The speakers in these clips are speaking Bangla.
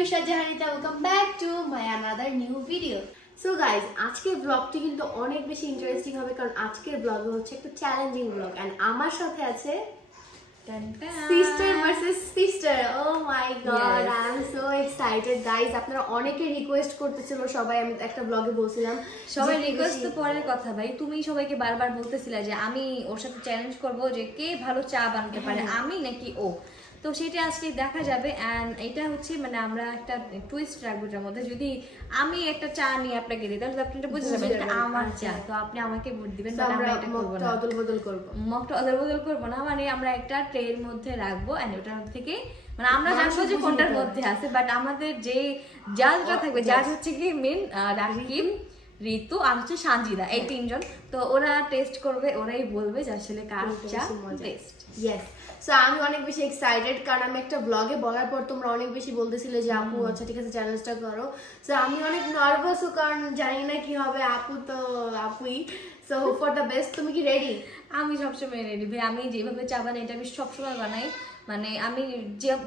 ঐশা জাহানিতা welcome back to my another new video so guys আজকের ব্লগটি কিন্তু অনেক বেশি ইন্টারেস্টিং হবে কারণ আজকের ব্লগে হচ্ছে একটা চ্যালেঞ্জিং ব্লগ এন্ড আমার সাথে আছে sister versus sister oh my god Yes. I am so excited guys আপনারা অনেকে রিকোয়েস্ট করতেছিল সবাই আমি একটা ব্লগে বলছিলাম সবাই রিকোয়েস্ট তো পরের কথা ভাই তুমি সবাইকে বারবার বলতেছিলে যে আমি ওর সাথে চ্যালেঞ্জ করব যে কে ভালো চা বানাতে পারে হ্যাঁ। আমি নাকি ও? তো সেটা আজকে দেখা যাবে অ্যান্ড এটা হচ্ছে মানে আমরা একটা টুইস্ট রাখব এটার মধ্যে। যদি আমি একটা চা নিয়ে আপনাকে দিই তাহলে আপনি এটা বুঝে যাবেন আমার আচ্ছা। চা তো আপনি আমাকে ভোট দিবেন আমরা এটা করব না। অদল বদল করব। মগটা অদল বদল করব না মানে আমরা একটা ট্রের মধ্যে রাখব এন্ড ওটার থেকে মানে আমরা জানব যে কোনটার মধ্যে আছে বাট আমাদের যে জাজরা থাকবে জাজ হচ্ছে কি মেন রাকিব ঋতু আর হচ্ছে সানজিদা এই তিনজন। তো ওরা টেস্ট করবে ওরাই বলবে যে আসলে কার চা। টেস্ট ইয়েস সো আমি অনেক বেশি এক্সাইটেড কারণ আমি একটা ব্লগে বলার পর তোমরা অনেক বেশি বলতেছিলে যে আপু আচ্ছা ঠিক আছে চ্যালেঞ্জটা করো। সো আমি অনেক নার্ভাসও কারণ জানি না কি হবে আপু তো আপুই। So hope for the best তুমি কি রেডি আমি সবসময় রেডি ভাই আমি যেভাবে চা বানাই এটা আমি সবসময় বানাই। মানে আমি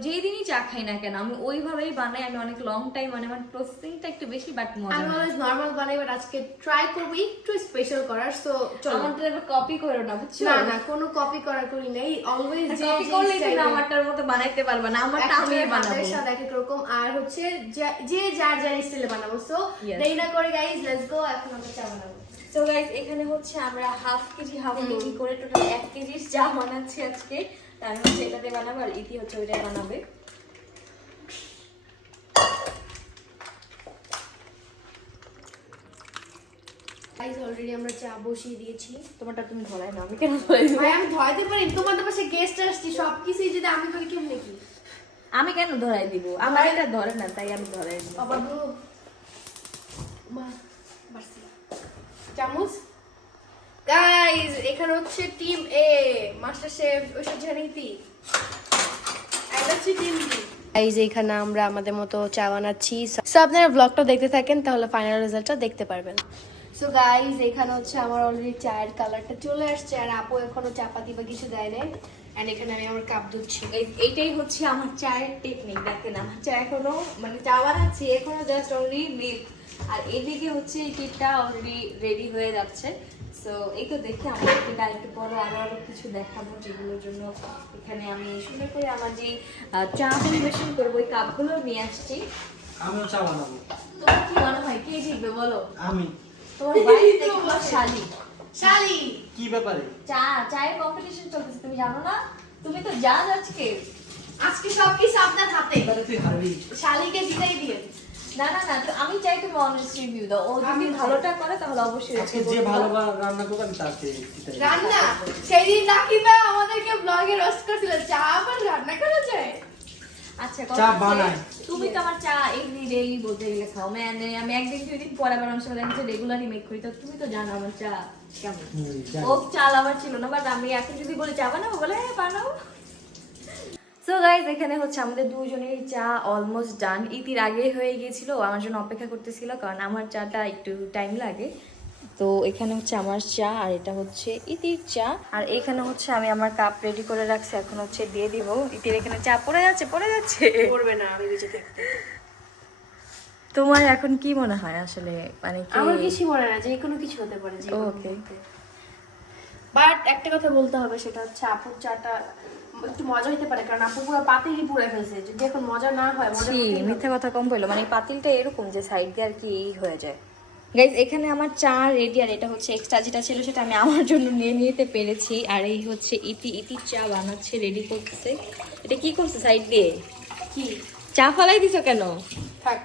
যেই দিনই চা খাই না কেন আমি ওইভাবেই বানাই আমি অনেক লং টাইম মানে আমার প্রসেসিংটা একটু বেশি বাট মজা আমি অলওয়েজ নর্মাল বানাই বাট আজকে ট্রাই করব একটু স্পেশাল করার সো চলো। আমারটা এবার কপি করো না বুঝছ? না না কোনো কপি করা করি নেই অলওয়েজ যে কপি করলেই তুমি আমারটার মতো বানাইতে পারবে না আমারটা আমি বানাবো। স্বাদ এক রকম আর হচ্ছে যা- যে যার যার স্টাইলে বানাবো সো. দেরি না করে গাইজ লেটস গো এখন আমরা চা বানাবো। সো গাইস এখানে হচ্ছে আমরা হাফ কেজি হাফ কেজি করে টোটাল এক কেজির চা বানাচ্ছি আজকে। হচ্ছে এটাতে বানাবো আর ইতি হচ্ছে ওইটাই বানাবে। গাইজ অলরেডি আমরা চা বসিয়ে দিয়েছি। তোমারটা তুমি ধরাই না আমি কেন ধরাই ভাই আমি ধরাতে পারি তোমাদের পাশে গেস্ট আসছি যদি আমি কেমনে আমি কেন ধরাই দিব? আমার এটা ধরে না তাই আমি ধরাই দিব বাবা মা চামচ? গাইজ এখানে হচ্ছে টিম এ মাস্টার শেফ ওইসব জানিতি যে এখানে আমরা আমাদের মতো চা বানাচ্ছি। সো আপনারা ব্লগটা দেখতে থাকেন তাহলে ফাইনাল রেজাল্টটা দেখতে পারবেন। সো গাইজ এখানে হচ্ছে আমার অলরেডি চায়ের কালারটা চলে আসছে আর আপু এখনও চাপাতি বা কিছু দেয় নাই। এন্ড এখানে আমি আমার কাপ এই- এইটাই হচ্ছে আমার চায়ের টেকনিক দেখেন আমার চা এখনও মানে চা বানাচ্ছি এখনও জাস্ট অনলি মিল্ক আর এদিকে হচ্ছে এই কেকটা অলরেডি রেডি হয়ে যাচ্ছে। সো এই তো দেখে আমরা একটু পরে আরও আরও কিছু দেখাবো যেগুলোর জন্য এখানে আমি সুন্দর করে আমার যে চা পরিবেশন করব ওই কাপগুলো নিয়ে আসছি। আমিও চা বানাবো। তোমার কি মনে হয়? কে জিতবে বলো? আমি। তোমার তোমার শালি। শালি! কি ব্যাপারে? চা চায়ের কম্পিটিশন চলতেছে তুমি জানো না? তুমি তো জাজ আজকে। আজকে সবকিছু আপনার হাতে। তুই হারবি। শালিকে জিতাই দিয়ে। না না না আমি চাই তুমি অনেস্ট রিভিউ দাও। ও যদি ভালোটা করে তাহলে অবশ্যই আজকে যে ভালো রান্না করবে আমি তাকে রান্না? সেই দিন রাকিবা আমাদেরকে ব্লগে রোস্ট করছিল চা আবার রান্না করা যায় আচ্ছা চা তুমি তো আমার চা এভরি ডেই বলতে গেলে খাও। মানে আমি একদিন দুই দিন পরে আবার আমার সাথে রেগুলারই মেক করি। তো তুমি তো জানো আমার চা কেমন। ও চাল আমার ছিল না বাট আমি এখন যদি বলি চা বানাবো বলে হ্যাঁ বানাও। সো গাইজ এখানে হচ্ছে আমাদের দুজনের চা অলমোস্ট ডান ইতির আগে হয়ে গিয়েছিল আমার জন্য অপেক্ষা করতেছিল কারণ আমার চাটা একটু টাইম লাগে। তো এখানে হচ্ছে আমার চা আর এটা হচ্ছে ইতির চা। আর এখানে হচ্ছে আমি আমার কাপ রেডি করে রাখছি এখন হচ্ছে দিয়ে দিব। ইতির এখানে চা পড়ে যাচ্ছে পড়ে যাচ্ছে। করবে না আমি বেঁচে থাকতে। তোমার এখন কি মনে হয় আসলে? মানে আমার কিছু মনে না যে কোনো কিছু হতে পারে ওকে বাট একটা কথা বলতে হবে সেটা হচ্ছে আপুর চাটা একটু মজা হতে পারে কারণ আপু পুরো পাতিলই পুড়ে ফেলছে। যদি এখন মজা না হয় মজা। মিথ্যা কথা কম বলল মানে পাতিলটা এরকম যে সাইড দিয়ে আর কি এই হয়ে যায়। গাইজ এখানে আমার চা রেডি আর এটা হচ্ছে এক্সট্রা যেটা ছিল সেটা আমি আমার জন্য নিয়ে নিতে পেরেছি। আর এই হচ্ছে ইতি ইতি চা বানাচ্ছে রেডি করতেছে। এটা কি করছে সাইড দিয়ে? কি? চা ফালাই দিছো কেন? থাক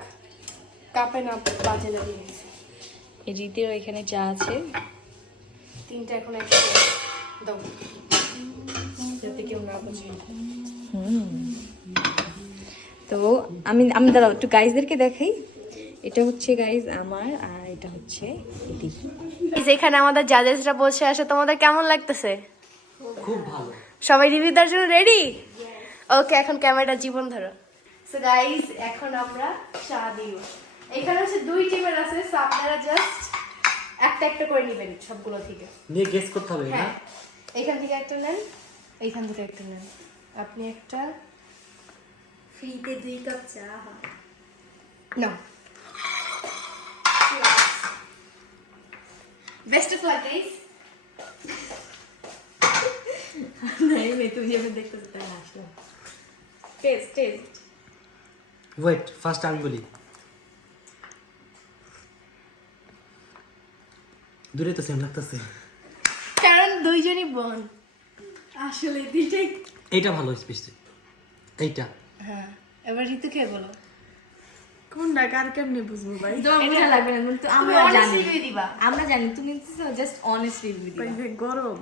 কাপে না বাজে লাগিয়ে রীতিরও এখানে চা আছে। তিনটা এখন একসাথে। দাও। তো আমি আমি দাঁড়াও একটু গাইজদেরকে দেখাই। এটা হচ্ছে গাইজ আমার আর এটা হচ্ছে এখানে আমাদের জাজেসরা বসে আসে তোমাদের কেমন লাগতেছে? খুব ভালো। সবাই রিভিউ দেওয়ার জন্য রেডি ওকে এখন ক্যামেরাটা জীবন ধরো। সো গাইস এখন আমরা চা দিব এখানে হচ্ছে দুই টিমের আছে সো আপনারা জাস্ট একটা একটা করে নেবেন সবগুলো থেকে। নিয়ে গেস করতে হবে না? হ্যাঁ এখান থেকে একটা নেন। এইখান থেকে একটা নেন আপনি একটা ফ্রিতে দুই কাপ চা হয় No. Best of luck, guys. नहीं नहीं तुझे मैं देखते सकता है नाश्ता टेस्ट टेस्ट ওয়েট ফার্স্ট আমি বলি দূরে তো সেম লাগতেছে কারণ দুইজনই বোন আসলে দুইটাই এইটা ভালো স্পেশাল এইটা। হ্যাঁ এবার ঋতু কে বলো? কোনটা কার কেমনে বুঝব ভাই? বোঝা লাগবে না কিন্তু আমরা জানি। দিবা। আমরা জানি তুমি জাস্ট অনেস্ট রিভিউ দিবা। ভাই গরম।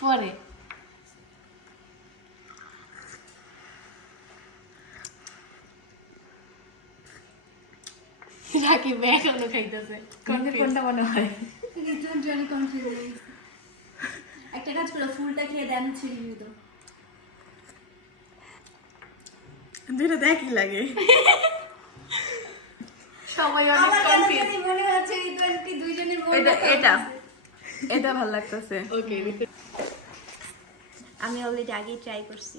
পরে। রাকিব এখনও খাইতেছে কোনটা কোনটা মনে হয় একটা কাজ করো ফুলটা খেয়ে দেন তো একই লাগে সবাই অনেক কনফিউজ মনে হচ্ছে এই টোয়েন্টি দুইজনের এটা এটা এটা ভালো লাগতেছে ওকে আমি অলরেডি আগেই ট্রাই করছি।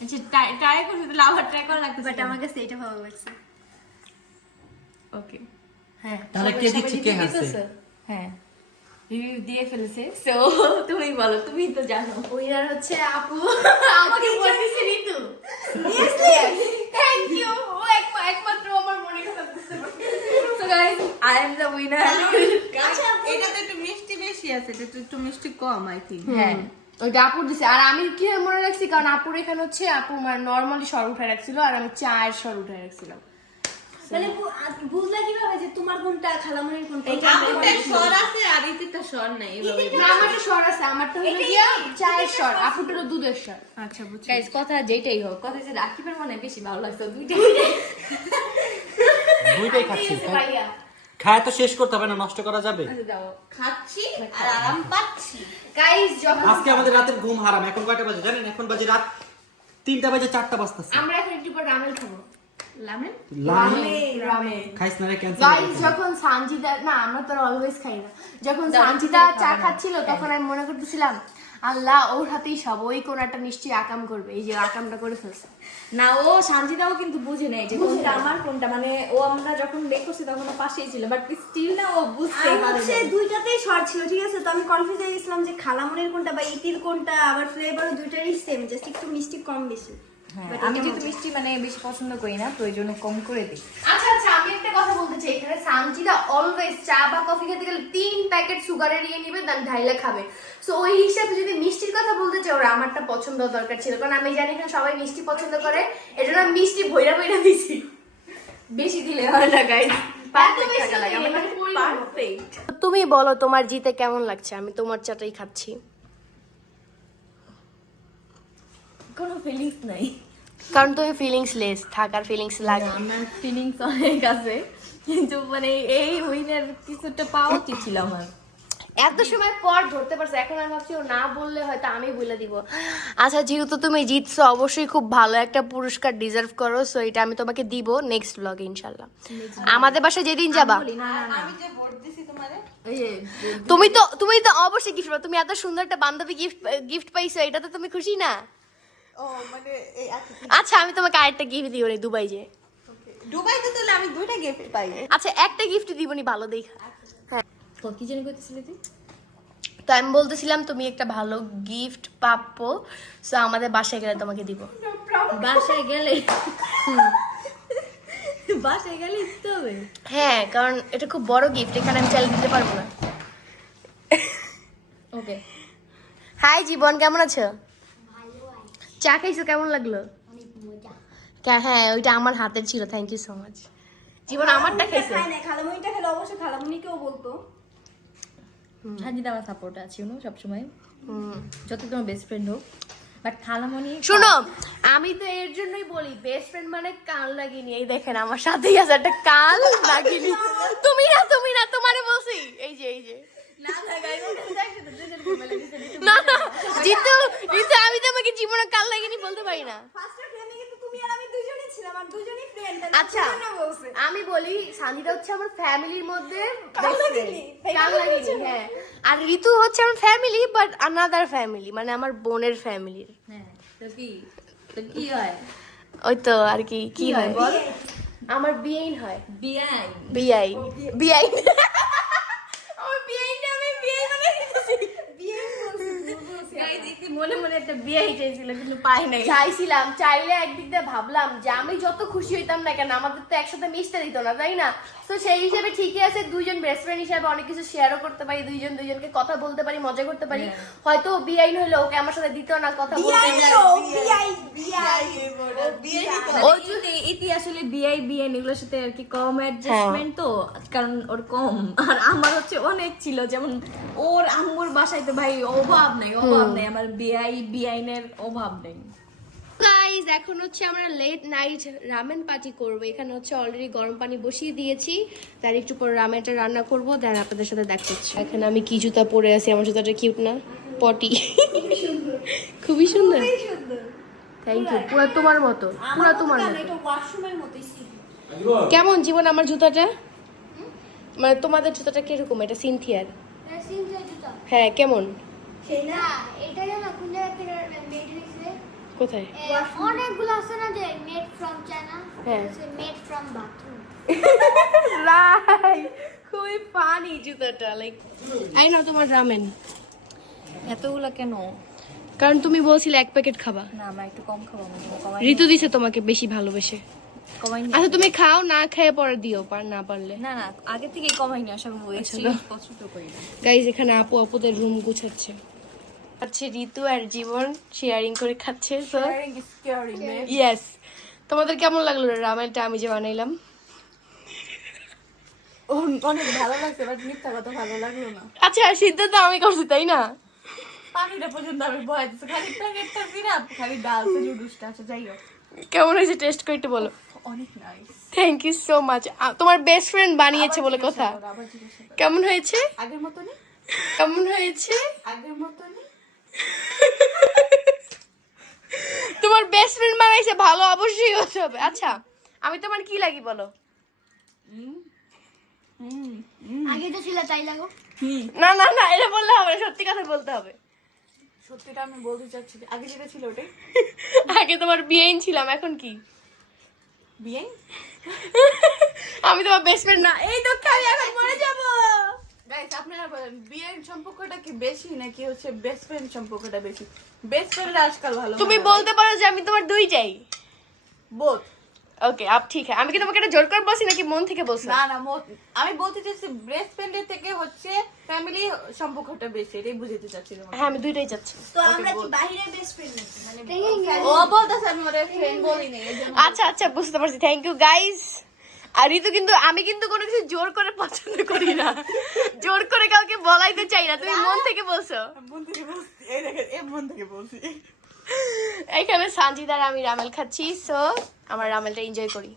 আচ্ছা ট্রাই করছি তাহলে আবার ট্রাই করা লাগতেছে বাট আমার কাছে এটা ভালো লাগছে। ওকে হ্যাঁ। তাহলে কে দিচ্ছে কে হাসছে হ্যাঁ। রিভিউ দিয়ে ফেলেছে। সো তুমি বলো তুমি তো জানো। উইনার হচ্ছে আপু। আমাকে বলতেছে ঋতু। থ্যাংক ইউ ও এক- একমাত্র আমার মনে so guys I am the winner এটা তো একটু মিষ্টি বেশি আছে এটা একটু মিষ্টি কম আই থিঙ্ক হ্যাঁ। ওইটা আপুর দিছে। আর আমি কি মনে রাখছি? কারণ আপুর এখানে হচ্ছে আপু মানে নর্মালি স্বর উঠায় রাখছিল আর আমি চায়ের স্বর উঠায় রাখছিলাম। মানে বুঝলা কীভাবে যে তোমার কোনটা খালামনির কোনটা? আমারটা স্বর আছে আর ইতিটা স্বর নাই না আমারটা স্বর আছে আমারটা হলো গিয়া চায়ের স্বর। দুধের স্বর। আচ্ছা বুঝছি। গাইস কথা যেটাই হোক কথা যে রাকিবের মনে বেশি ভালো লাগছে দুইটাই। দুইটাই খাচ্ছি খায় তো শেষ করতে হবে না নষ্ট করা যাবে। খাচ্ছি আর আরাম পাচ্ছি। গাইস যখন আজকে আমাদের রাতের ঘুম হারাম এখন কয়টা বাজে জানেন? এখন বাজে রাত তিনটা বাজে চারটা বাজতেছে। আমরা এখন একটু পর রামেল খাব। লামেন রামেল খাইস না রে ক্যান্সেল গাইস যখন সানজিদা না আমরা তো অলওয়েজ খাই না। যখন সানজিদা চা খাচ্ছিল তখন আমি মনে করতেছিলাম আল্লাহ ওর হাতেই সব ওই কোন একটা নিশ্চয়ই আকাম করবে এই যে আকামটা করে ফেলছে। না ও শান্তিদাও কিন্তু বুঝে নেই যে কোনটা আমার কোনটা মানে ও আমরা যখন বের করছি তখন ও পাশেই ছিল বাট স্টিল না ও বুঝতে আর পারে হচ্ছে দুইটাতেই শর্ট ছিল ঠিক আছে? তো আমি কনফিউজ হয়ে গেছিলাম যে খালামনির কোনটা বা ইতির কোনটা আবার ফ্লেভারও দুইটারই সেম জাস্ট একটু মিষ্টি কম বেশি। আমি যেহেতু মিষ্টি মানে বেশি পছন্দ করি না কম করে দিই। আচ্ছা আচ্ছা আমি একটা কথা বলতে চাই। এখানে সানজিদা অলওয়েজ চা বা কফি খেতে গেলে তিন প্যাকেট সুগারের নিয়ে নিবে দেন ঢাইলে খাবে। সো ওই হিসাবে যদি মিষ্টির কথা বলতে চাই ওর আমারটা পছন্দ দরকার ছিল। কারণ আমি জানি এখানে সবাই মিষ্টি পছন্দ করে এজন্য আমি মিষ্টি ভৈরা ভৈরা দিছি। বেশি দিলে হয় না আমার মানে তুমি বলো তোমার জিতে কেমন লাগছে? আমি তোমার চাটাই খাচ্ছি। কোনো ফিলিংস নাই। কারণ তুমি ফিলিংস লেস থাকার ফিলিংস লাগে। আমার ফিলিংস অনেক আছে কিন্তু মানে এই উইনার কিছুটা পাওয়া উচিত ছিল আমার। এত সময় পর ধরতে পারছে এখন আমি ভাবছি ও না বললে হয়তো আমি বলে দিব। আচ্ছা যেহেতু তুমি জিতছো অবশ্যই খুব ভালো একটা পুরস্কার ডিজার্ভ করো সো এটা আমি তোমাকে দিব নেক্সট ব্লগে ইনশাল্লাহ আমাদের বাসায় যেদিন যাবা। আমি যে ভোট দিছি তোমারে ওই যে তুমি তো তুমি তো অবশ্যই গিফট পাবে তুমি এত সুন্দর একটা বান্ধবী গিফট গিফট পাইছো এটা তো তুমি খুশি না? আচ্ছা আচ্ছা আমি তোমাকে আরেকটা গিফট দিব নি দুবাই যে দুবাইতে তো আমি দুইটা গিফট পাই। আচ্ছা একটা গিফট দিব নি ভালো দেখা তো কি জানি করতেছিলি তুই? তো আমি বলতেছিলাম তুমি একটা ভালো গিফট পাপ্য সো আমাদের বাসায় গেলে তোমাকে দিব। বাসায় গেলে বাসায় গেলে দিতে হবে? হ্যাঁ কারণ এটা খুব বড় গিফট এখানে আমি চাইলে দিতে পারব না। ওকে হাই জীবন কেমন আছো? চা খাইছো? কেমন লাগল? হ্যাঁ ওইটা আমার হাতের ছিল থ্যাংক ইউ সো মাচ জীবন আমারটা না খালামনিটা খেলে অবশ্যই খালামনিকেও বলতো। হাজিদা আমার সাপোর্ট আছে ইউনো সবসময়। হুম। যত তোমার বেস্ট ফ্রেন্ড হোক। বাট খালামণি শুনো আমি তো এর জন্যই বলি বেস্ট ফ্রেন্ড মানে কান লাগিনি এই দেখেন আমার সাথেই আছে একটা কান লাগিনি তুমি না তুমি না তোমারে বলছি। এই যে এই যে। না না জিতু জিতু আমি তোমাকে জীবনে কাল লাগিনি বলতে পারি না। ফার্স্ট ফ্রেন্ডে কিন্তু তুমি আর আমি দুইজনই ছিলাম আর দুইজনই ফ্রেন্ড আচ্ছা আমি বলি সানিটা হচ্ছে আমার ফ্যামিলির মধ্যে হ্যাঁ। আর ঋতু হচ্ছে আমার ফ্যামিলি বাট আনাদার ফ্যামিলি মানে আমার বোনের ফ্যামিলির হ্যাঁ কি? হয়? ওই তো আর কি কি হয়? বল। আমার বিয়েইন হয়। বিয়াই বিআই বিআই আমার বিআই নামে বিআই মানে গাইজ ইতি মনে মনে একটা বিয়াই চাইছিল কিন্তু পাই নাই। চাইছিলাম চাইলে একদিক দিয়ে ভাবলাম যে আমি যত খুশি হইতাম না কেন আমাদের তো একসাথে মিশতে দিত না তাই না? তো সেই হিসেবে ঠিকই আছে দুইজন বেস্ট ফ্রেন্ড হিসেবে অনেক কিছু শেয়ারও করতে পারি দুইজন দুইজনকে কথা বলতে পারি মজা করতে পারি। হয়তো বিআইন হইল ওকে আমার সাথে দিত না কথা বলতে ও যদি ইতি আসলে বিআই বিএন এগুলোর সাথে আর কি কম অ্যাডজাস্টমেন্ট তো কারণ ওর কম। আর আমার হচ্ছে অনেক ছিল যেমন ওর আম্মুর বাসায় তো ভাই অভাব নাই অভাব নাই। আমার বিআই বিআইনের অভাব নেই। গাইজ এখন হচ্ছে আমরা লেট নাইট রামেন পার্টি করব। এখানে হচ্ছে অলরেডি গরম পানি বসিয়ে দিয়েছি। তার একটু পর রামেনটা রান্না করব। দেন আপনাদের সাথে দেখা হচ্ছে। এখানে আমি কি জুতা পরে আছি? আমার জুতাটা কিউট না। পটি খুবই সুন্দর। থ্যাংক ইউ পুরো তোমার মতো। পুরো তোমার মতো। এটা ওয়াশরুমের মতোই ছিল কেমন জীবন আমার জুতাটা? মানে তোমাদের জুতাটা কীরকম? এটা সিনথিয়ার হ্যাঁ কেমন? সেই না? এটা জানো কোন জায়গা থেকে মেড হয়েছে কোথায়? অনেকগুলো আছে না যে মেড ফ্রম চায়না হ্যাঁ। মেড ফ্রম বাথরুম রাই খুবই ফানি জুতাটা লাইক আই না তোমার রামেন এতগুলো কেন? কারণ তুমি বলছিলে এক প্যাকেট খাবা। না আমরা একটু কম খাব ঋতু দিছে তোমাকে বেশি ভালোবেসে। কমাই আচ্ছা তুমি খাও না খেয়ে পরে দিও পার না পারলে। না না আগে থেকে কমাই না সব এক্সচেঞ্জ পছন্দ করি না। গাইজ এখানে আপু আপুদের রুম গুছাচ্ছে। খাচ্ছে ঋতু আর জীবন শেয়ারিং করে খাচ্ছে ইয়েস তোমাদের কেমন লাগল রে রামেনটা আমি যে বানাইলাম। অনেক ভালো লাগছে বাট মিথ্যা কথা ভালো লাগল না। আচ্ছা সিদ্ধ আমি করছি তাই না? পানিটা পর্যন্ত আমি বয় দিচ্ছি খালি প্যাকেটটা সিরাপ খালি ডাল নুডলসটা আছে যাই হোক। কেমন হয়েছে টেস্ট করে একটু বলো। অনেক nice thank you so much তোমার বেস্ট ফ্রেন্ড বানিয়েছে বলে কথা। কেমন হয়েছে? আগের মতনই? কেমন হয়েছে? আগের মতনই? তোমার বেস্ট ফ্রেন্ড বানাইছে ভালো অবশ্যই হতে হবে। আচ্ছা আমি তোমার কি লাগি বলো? আগে তো ছিল তাই লাগো। না না না এটা বললে হবে সত্যি কথা বলতে হবে। সত্যিটা আমি বলতে চাচ্ছি আগে যেটা ছিল ওটাই। আগে তোমার বিয়েইন ছিলাম এখন কি? বিয়ে আমি তোমার বেস্ট ফ্রেন্ড না এই তো খালি এখন মরে যাব। গাইস আপনারা বলেন বিয়ের সম্পর্কটা কি বেশি নাকি হচ্ছে বেস্ট ফ্রেন্ড সম্পর্কটা বেশি? বেস্ট ফ্রেন্ড আজকাল ভালো তুমি বলতে পারো যে আমি তোমার বোথ ওকে আপ ঠিক আছে আমি কি তোমাকে এটা জোর করে বলছি নাকি মন থেকে বলছি? না না আমি বলতে চাচ্ছি বেস্ট ফ্রেন্ডের থেকে হচ্ছে ফ্যামিলি সম্পর্কটা বেশি এটাই বুঝাতে চাচ্ছি তোমাকে। হ্যাঁ আমি দুইটাই চাচ্ছি। তো আমরা কি বাইরের বেস্ট ফ্রেন্ড মানে ও বলতেছে আমি ওরে ফ্রেন্ড বলি নাই এই জন্য। আচ্ছা আচ্ছা বুঝতে পারছি। থ্যাংক ইউ গাইস আর ঋতু কিন্তু আমি কিন্তু কোনো কিছু জোর করে পছন্দ করি না। জোর করে কাউকে বলাইতে চাই না। তুমি মন থেকে বলছো। মন থেকে বলছি। এই দেখেন এই মন থেকে বলছি। এখানে সানজিদার আমি রামেল খাচ্ছি সো আমার রামেলটা এনজয় করি।